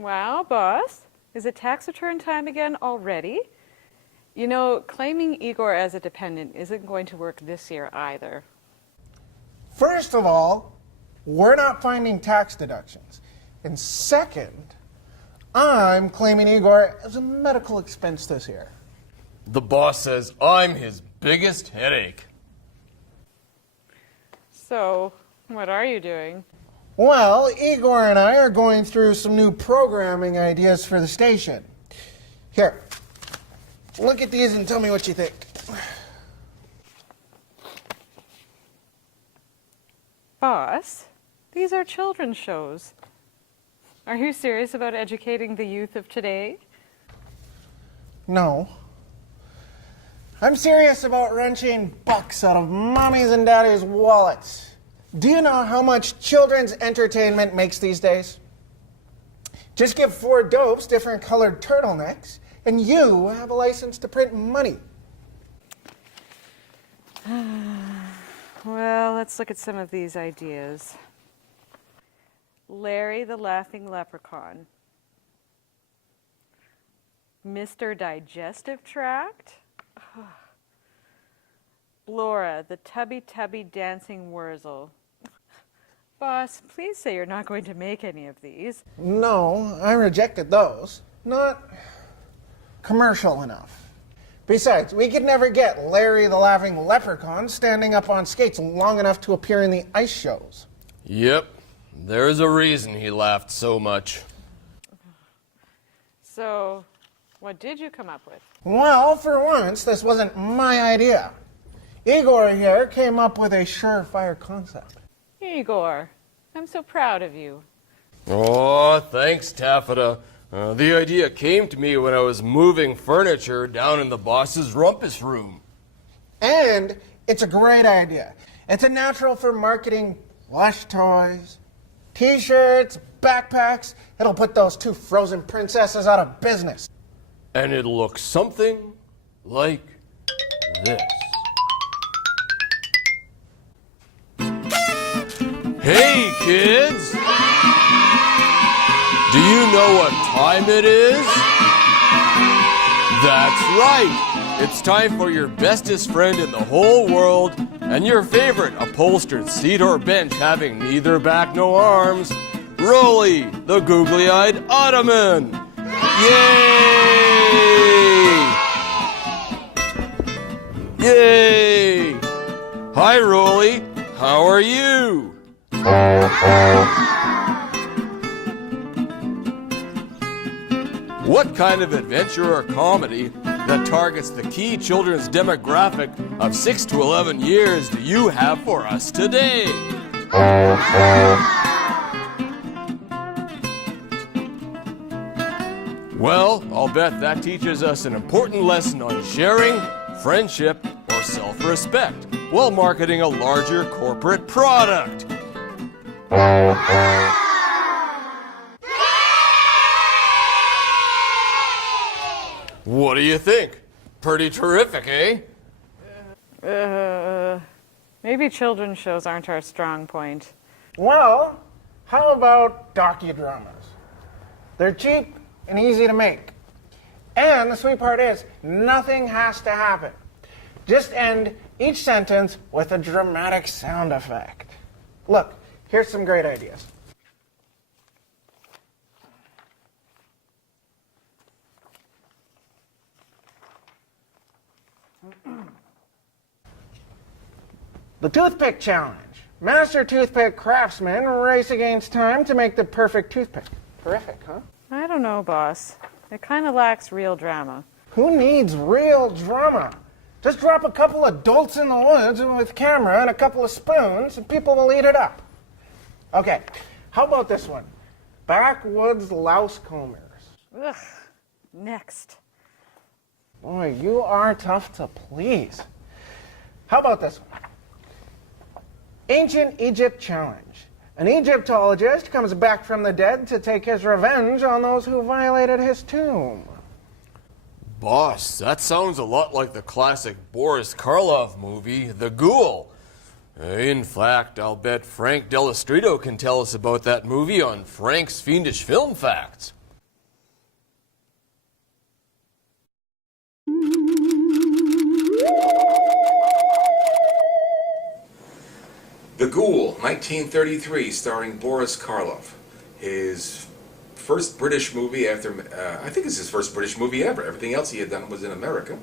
Wow, boss. Is it tax return time again already? You know, claiming Igor as a dependent isn't going to work this year either. First of all, we're not finding tax deductions. And second, I'm claiming Igor as a medical expense this year. The boss says I'm his biggest headache. So, what are you doing? Well, Igor and I are going through some new programming ideas for the station. Here, look at these and tell me what you think. Boss, these are children's shows. Are you serious about educating the youth of today? No. I'm serious about wrenching bucks out of mommies and daddies' wallets. Do you know how much children's entertainment makes these days? Just give 4 dopes different colored turtlenecks, and you have a license to print money. Well, let's look at some of these ideas. Larry the Laughing Leprechaun. Mr. Digestive Tract. Laura, the Tubby Dancing Wurzel. Boss, please say you're not going to make any of these. No, I rejected those. Not commercial enough. Besides, we could never get Larry the Laughing Leprechaun standing up on skates long enough to appear in the ice shows. Yep, there's a reason he laughed so much. So, what did you come up with? Well, for once, this wasn't my idea. Igor here came up with a surefire concept. Igor, I'm so proud of you. Oh, thanks, Taffeta. The idea came to me when I was moving furniture down in the boss's rumpus room. And it's a great idea. It's a natural for marketing plush toys, t-shirts, backpacks. It'll put those 2 frozen princesses out of business. And it looks something like this. Hey, kids! Do you know what time it is? That's right! It's time for your bestest friend in the whole world and your favorite upholstered seat or bench having neither back nor arms, Rolly, the googly-eyed ottoman! Yay! Yay! Hi, Rolly. How are you? What kind of adventure or comedy that targets the key children's demographic of 6 to 11 years do you have for us today? Well, I'll bet that teaches us an important lesson on sharing, friendship, or self-respect while marketing a larger corporate product. What do you think? Pretty terrific, eh? Maybe children's shows aren't our strong point. Well, how about docudramas? They're cheap and easy to make. And the sweet part is, nothing has to happen. Just end each sentence with a dramatic sound effect. Look, here's some great ideas. The Toothpick Challenge. Master toothpick craftsmen race against time to make the perfect toothpick. Terrific, huh? I don't know, boss. It kind of lacks real drama. Who needs real drama? Just drop a couple of dolts in the woods with camera and a couple of spoons and people will eat it up. Okay, how about this one? Backwoods louse combers. Ugh. Next. Boy, you are tough to please. How about this one? Ancient Egypt Challenge. An Egyptologist comes back from the dead to take his revenge on those who violated his tomb. Boss, that sounds a lot like the classic Boris Karloff movie, The Ghoul. In fact, I'll bet Frank Delastrito can tell us about that movie on Frank's Fiendish Film Facts. The Ghoul, 1933, starring Boris Karloff. His first British movie after, I think it's his first British movie ever. Everything else he had done was in America.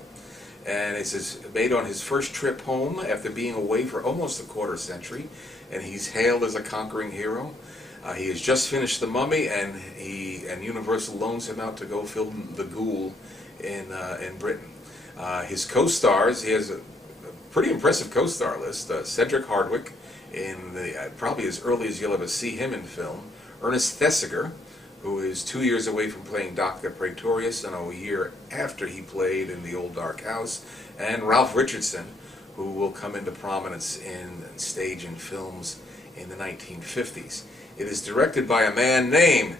And it's made on his first trip home after being away for almost a quarter century. And he's hailed as a conquering hero. He has just finished The Mummy, and Universal loans him out to go film The Ghoul in Britain. His co-stars, he has a pretty impressive co-star list. Cedric Hardwicke, in probably as early as you'll ever see him in film. Ernest Thesiger, who is 2 years away from playing Dr. Praetorius, and a year after he played in The Old Dark House. And Ralph Richardson, who will come into prominence in stage and films in the 1950s. It is directed by a man named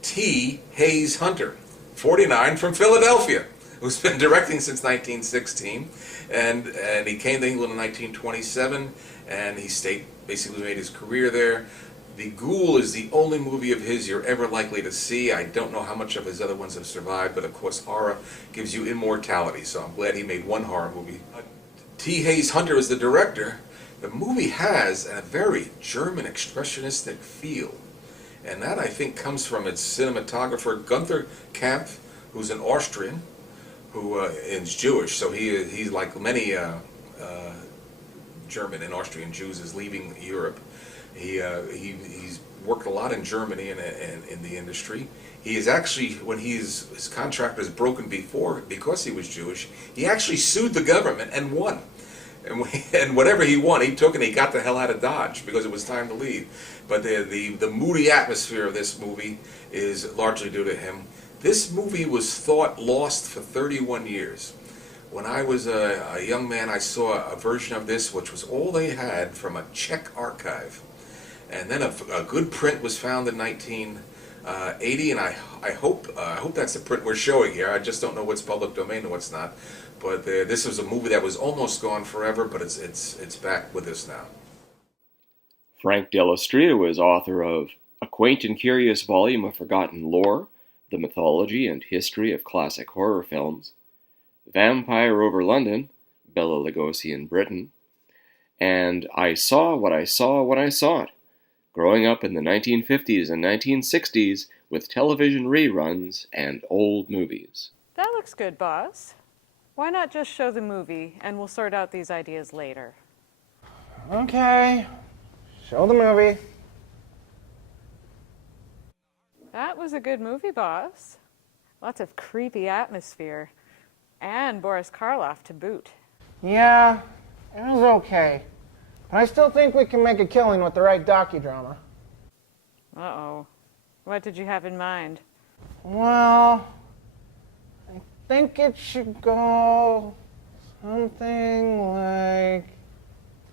T. Hayes Hunter, 49, from Philadelphia, who's been directing since 1916, and he came to England in 1927, and he basically made his career there. The Ghoul is the only movie of his you're ever likely to see. I don't know how much of his other ones have survived, but of course horror gives you immortality, so I'm glad he made one horror movie. T. Hayes Hunter is the director. The movie has a very German expressionistic feel, and that I think comes from its cinematographer Gunther Kampf, who's an Austrian, who is Jewish, so he's like many German and Austrian Jews is leaving Europe. He's worked a lot in Germany and in the industry. He is actually, when his contract was broken because he was Jewish, he actually sued the government and won. And whatever he won, he took, and he got the hell out of Dodge because it was time to leave. But the moody atmosphere of this movie is largely due to him. This movie was thought lost for 31 years. When I was a young man, I saw a version of this, which was all they had from a Czech archive. And then a good print was found in 1980, and I hope that's the print we're showing here. I just don't know what's public domain and what's not. But this was a movie that was almost gone forever, but it's back with us now. Frank Delastria was author of A Quaint and Curious Volume of Forgotten Lore, The Mythology and History of Classic Horror Films, Vampire Over London, Bela Lugosi in Britain, and I Saw What I Saw When I Saw It, growing up in the 1950s and 1960s with television reruns and old movies. That looks good, boss. Why not just show the movie, and we'll sort out these ideas later? Okay, show the movie. That was a good movie, boss. Lots of creepy atmosphere. And Boris Karloff to boot. Yeah, it was okay. But I still think we can make a killing with the right docudrama. Uh-oh. What did you have in mind? Well, I think it should go something like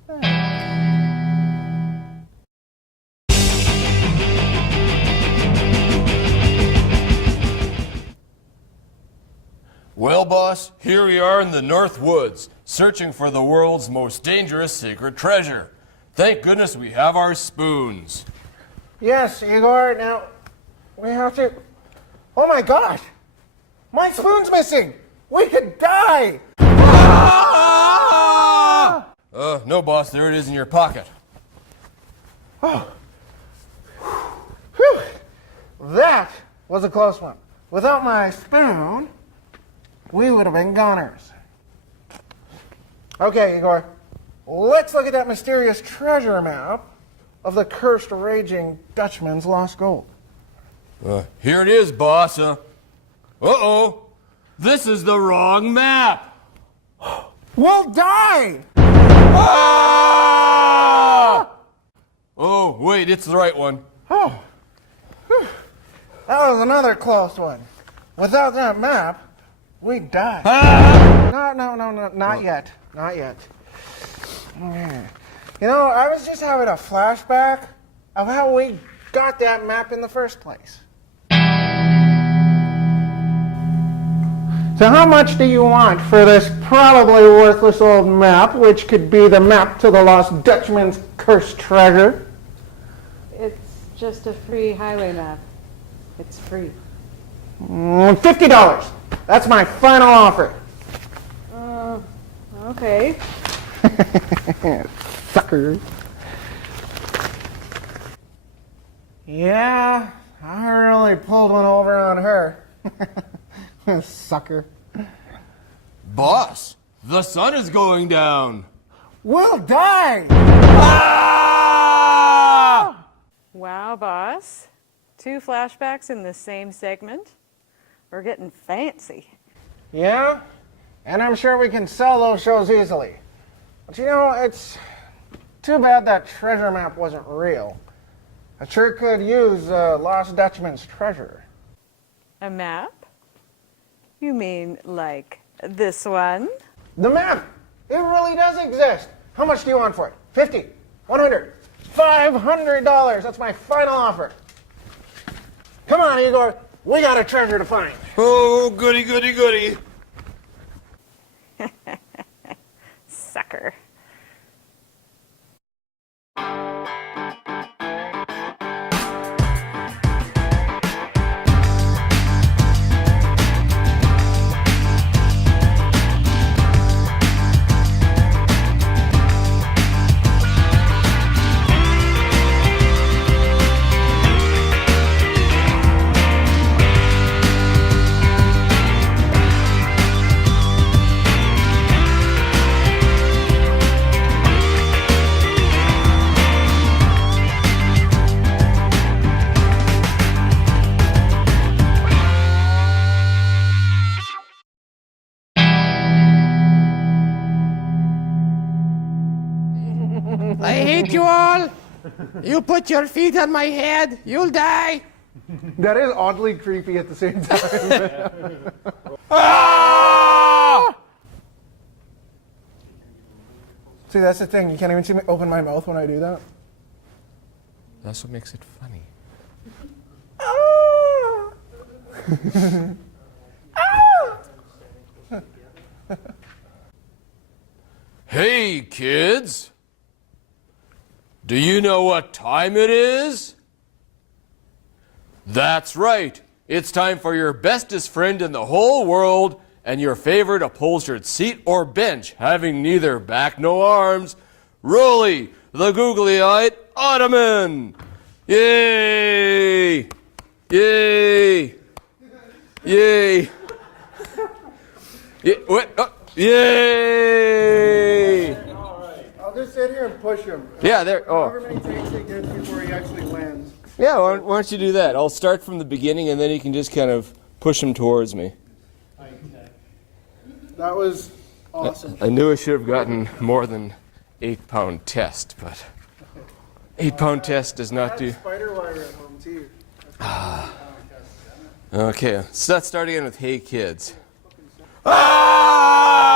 that. Well, boss, here we are in the North Woods, searching for the world's most dangerous secret treasure. Thank goodness we have our spoons. Yes, Igor, now we have to... Oh my gosh! My spoon's missing! We could die! Ah! No, boss, there it is in your pocket. Oh. Whew. That was a close one. Without my spoon, we would have been goners. Okay, Igor, let's look at that mysterious treasure map of the cursed raging Dutchman's lost gold. Here it is, boss. Uh-oh. This is the wrong map. We'll die! Ah! Oh, wait, it's the right one. Oh. Whew. That was another close one. Without that map, we'd die. Ah! No, not yet. Not yet. You know, I was just having a flashback of how we got that map in the first place. So how much do you want for this probably worthless old map, which could be the map to the lost Dutchman's cursed treasure? It's just a free highway map. It's free. $50. That's my final offer. Okay. Sucker. Yeah, I really pulled one over on her. Sucker. Boss, the sun is going down. We'll die! Ah! Wow, boss. 2 flashbacks in the same segment? We're getting fancy. Yeah, and I'm sure we can sell those shows easily. But you know, it's too bad that treasure map wasn't real. I sure could use Lost Dutchman's treasure. A map? You mean like this one? The map! It really does exist! How much do you want for it? 50, 100, $500! That's my final offer. Come on, Igor. We got a treasure to find. Oh, goody, goody, goody. Sucker. I hate you all. You put your feet on my head, you'll die. That is oddly creepy at the same time. Ah! See, that's the thing. You can't even see me open my mouth when I do that. That's what makes it funny. Hey, kids. Do you know what time it is? That's right. It's time for your bestest friend in the whole world and your favorite upholstered seat or bench having neither back nor arms, Rolly, the googly-eyed ottoman. Yay! Yay! Yay! Yay! I'll just sit here and push him. Yeah, there. However Oh. many takes he gets before he actually lands. Yeah, why don't you do that? I'll start from the beginning and then you can just kind of push him towards me. That was awesome. I knew I should have gotten more than 8-pound test, but 8-pound test does not do. Spider wire at home too. Okay, so let's start again with Hey Kids. Ah!